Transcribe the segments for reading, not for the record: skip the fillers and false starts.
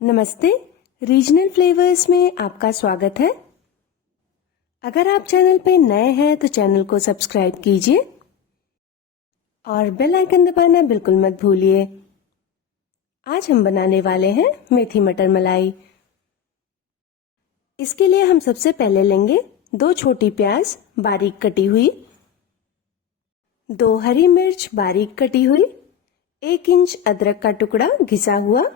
नमस्ते, regional flavours में आपका स्वागत है। अगर आप चैनल पे नए हैं तो चैनल को सब्सक्राइब कीजिए और बेल आइकन दबाना बिल्कुल मत भूलिए। आज हम बनाने वाले हैं मेथी मटर मलाई। इसके लिए हम सबसे पहले लेंगे 2 छोटी प्याज बारीक कटी हुई, 2 हरी मिर्च बारीक कटी हुई, 1 इंच अदरक का टुकड़ा घिसा हुआ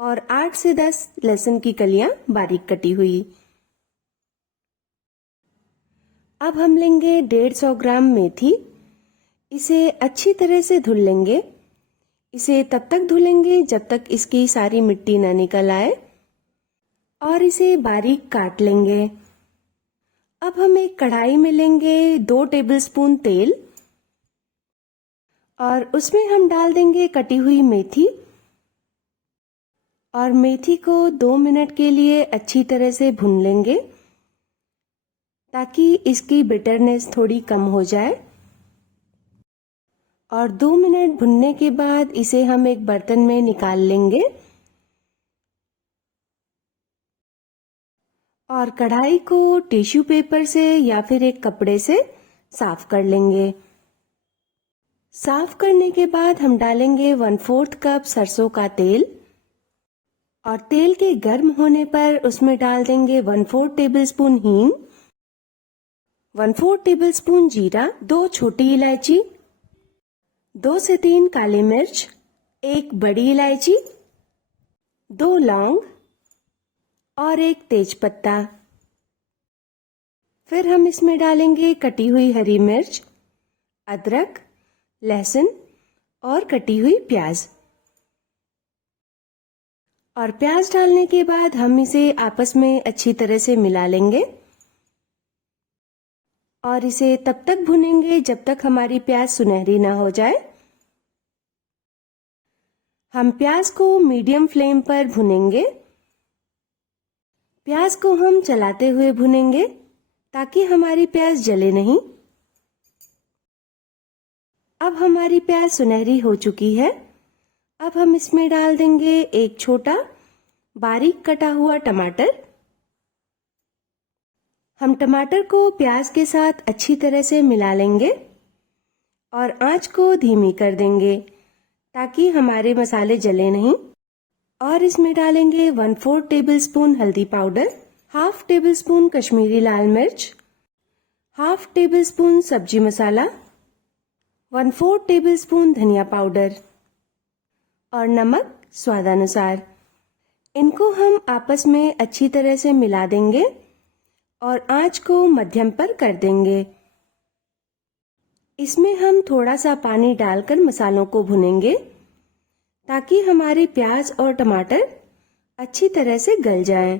और 8 से 10 लहसुन की कलियां बारीक कटी हुई। अब हम लेंगे 150 ग्राम मेथी। इसे अच्छी तरह से धुल लेंगे। इसे तब तक धुलेंगे जब तक इसकी सारी मिट्टी न निकल आए और इसे बारीक काट लेंगे। अब हम एक कढ़ाई में लेंगे 2 टेबलस्पून तेल और उसमें हम डाल देंगे कटी हुई मेथी और मेथी को 2 मिनट के लिए अच्छी तरह से भून लेंगे ताकि इसकी बिटरनेस थोड़ी कम हो जाए। और 2 मिनट भुनने के बाद इसे हम एक बर्तन में निकाल लेंगे और कढ़ाई को टिश्यू पेपर से या फिर एक कपड़े से साफ कर लेंगे। साफ करने के बाद हम डालेंगे 1/4 कप सरसों का तेल और तेल के गर्म होने पर उसमें डाल देंगे 1/4 टेबलस्पून हींग, 1/4 टेबलस्पून जीरा, 2 छोटी इलायची, 2 से 3 काली मिर्च, 1 बड़ी इलायची, 2 लौंग और 1 तेज पत्ता। फिर हम इसमें डालेंगे कटी हुई हरी मिर्च, अदरक, लहसुन और कटी हुई प्याज। और प्याज डालने के बाद हम इसे आपस में अच्छी तरह से मिला लेंगे और इसे तब तक भुनेंगे जब तक हमारी प्याज सुनहरी ना हो जाए। हम प्याज को मीडियम फ्लेम पर भुनेंगे। प्याज को हम चलाते हुए भुनेंगे ताकि हमारी प्याज जले नहीं। अब हमारी प्याज सुनहरी हो चुकी है। अब हम इसमें डाल देंगे एक छोटा बारीक कटा हुआ टमाटर। हम टमाटर को प्याज के साथ अच्छी तरह से मिला लेंगे और आंच को धीमी कर देंगे ताकि हमारे मसाले जले नहीं। और इसमें डालेंगे 1/4 टेबलस्पून हल्दी पाउडर, 1/2 टेबलस्पून कश्मीरी लाल मिर्च, 1/2 टेबलस्पून सब्जी मसाला, 1/4 टेबलस्पून धनिया पाउडर और नमक स्वादानुसार। इनको हम आपस में अच्छी तरह से मिला देंगे और आंच को मध्यम पर कर देंगे। इसमें हम थोड़ा सा पानी डालकर मसालों को भुनेंगे ताकि हमारी प्याज और टमाटर अच्छी तरह से गल जाएं।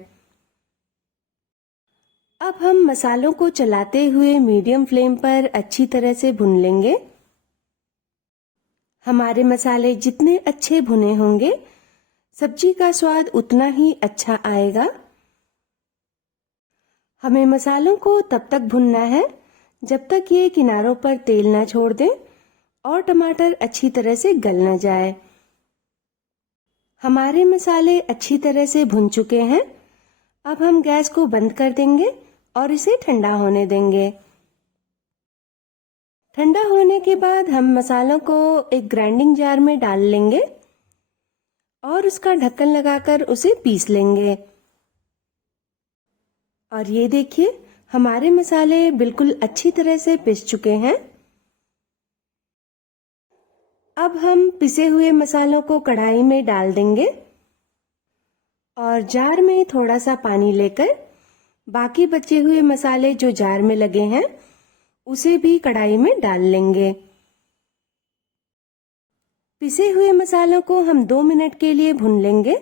अब हम मसालों को चलाते हुए मीडियम फ्लेम पर अच्छी तरह से भुन लेंगे। हमारे मसाले जितने अच्छे भुने होंगे सब्जी का स्वाद उतना ही अच्छा आएगा। हमें मसालों को तब तक भुनना है जब तक ये किनारों पर तेल ना छोड़ दें और टमाटर अच्छी तरह से गल ना जाए। हमारे मसाले अच्छी तरह से भुन चुके हैं। अब हम गैस को बंद कर देंगे और इसे ठंडा होने देंगे। ठंडा होने के बाद हम मसालों को एक ग्राइंडिंग जार में डाल लेंगे और उसका ढक्कन लगाकर उसे पीस लेंगे। और ये देखिए हमारे मसाले बिल्कुल अच्छी तरह से पिस चुके हैं। अब हम पिसे हुए मसालों को कढ़ाई में डाल देंगे और जार में थोड़ा सा पानी लेकर बाकी बचे हुए मसाले जो जार में लगे हैं उसे भी कढ़ाई में डाल लेंगे। पिसे हुए मसालों को हम 2 मिनट के लिए भून लेंगे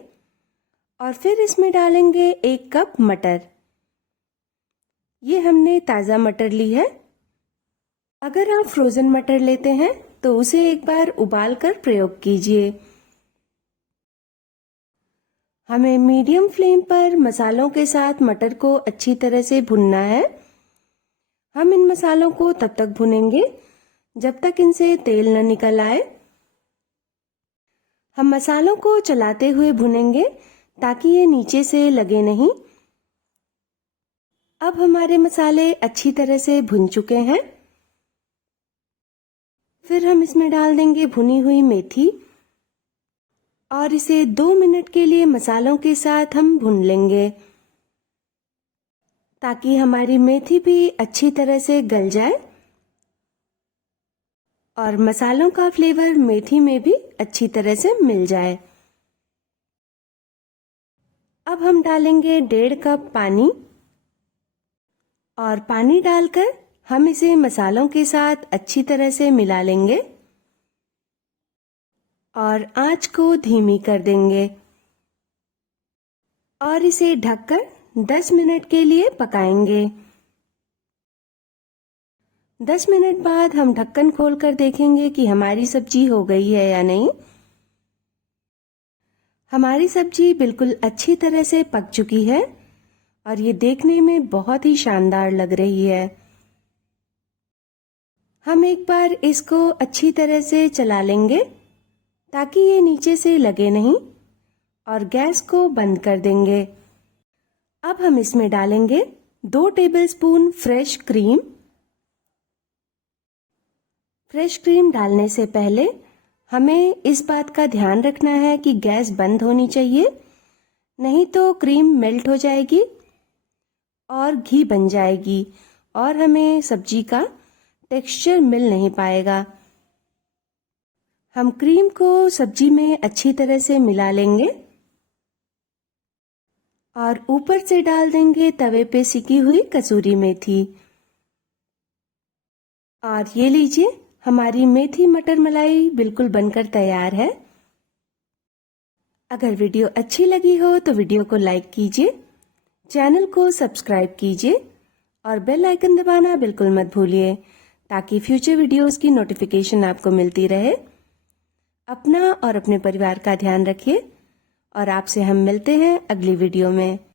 और फिर इसमें डालेंगे 1 कप मटर। ये हमने ताज़ा मटर ली है। अगर आप फ्रोजन मटर लेते हैं तो उसे एक बार उबाल कर प्रयोग कीजिए। हमें मीडियम फ्लेम पर मसालों के साथ मटर को अच्छी तरह से भुनना है। हम इन मसालों को तब तक भुनेंगे जब तक इनसे तेल न निकल आए। हम मसालों को चलाते हुए भुनेंगे ताकि ये नीचे से लगे नहीं। अब हमारे मसाले अच्छी तरह से भुन चुके हैं। फिर हम इसमें डाल देंगे भुनी हुई मेथी और इसे 2 मिनट के लिए मसालों के साथ हम भून लेंगे ताकि हमारी मेथी भी अच्छी तरह से गल जाए और मसालों का फ्लेवर मेथी में भी अच्छी तरह से मिल जाए। अब हम डालेंगे 1.5 कप पानी और पानी डालकर हम इसे मसालों के साथ अच्छी तरह से मिला लेंगे और आंच को धीमी कर देंगे और इसे ढककर 10 मिनट के लिए पकाएंगे। 10 मिनट बाद हम ढक्कन खोलकर देखेंगे कि हमारी सब्जी हो गई है या नहीं। हमारी सब्जी बिल्कुल अच्छी तरह से पक चुकी है और ये देखने में बहुत ही शानदार लग रही है। हम एक बार इसको अच्छी तरह से चला लेंगे ताकि ये नीचे से लगे नहीं और गैस को बंद कर देंगे। अब हम इसमें डालेंगे 2 tablespoon fresh cream. Fresh cream डालने से पहले हमें इस बात का ध्यान रखना है कि गैस बंद होनी चाहिए, नहीं तो क्रीम मेल्ट हो जाएगी और घी बन जाएगी और हमें सब्जी का टेक्सचर मिल नहीं पाएगा। हम क्रीम को सब्जी में अच्छी तरह से मिला लेंगे और ऊपर से डाल देंगे तवे पे सिकी हुई कसूरी मेथी। और ये लीजिए, हमारी मेथी मटर मलाई बिल्कुल बनकर तैयार है। अगर वीडियो अच्छी लगी हो तो वीडियो को लाइक कीजिए, चैनल को सब्सक्राइब कीजिए और बेल आइकन दबाना बिल्कुल मत भूलिए ताकि फ्यूचर वीडियोस की नोटिफिकेशन आपको मिलती रहे। अपना और अपने परिवार का ध्यान रखिए और आपसे हम मिलते हैं अगली वीडियो में।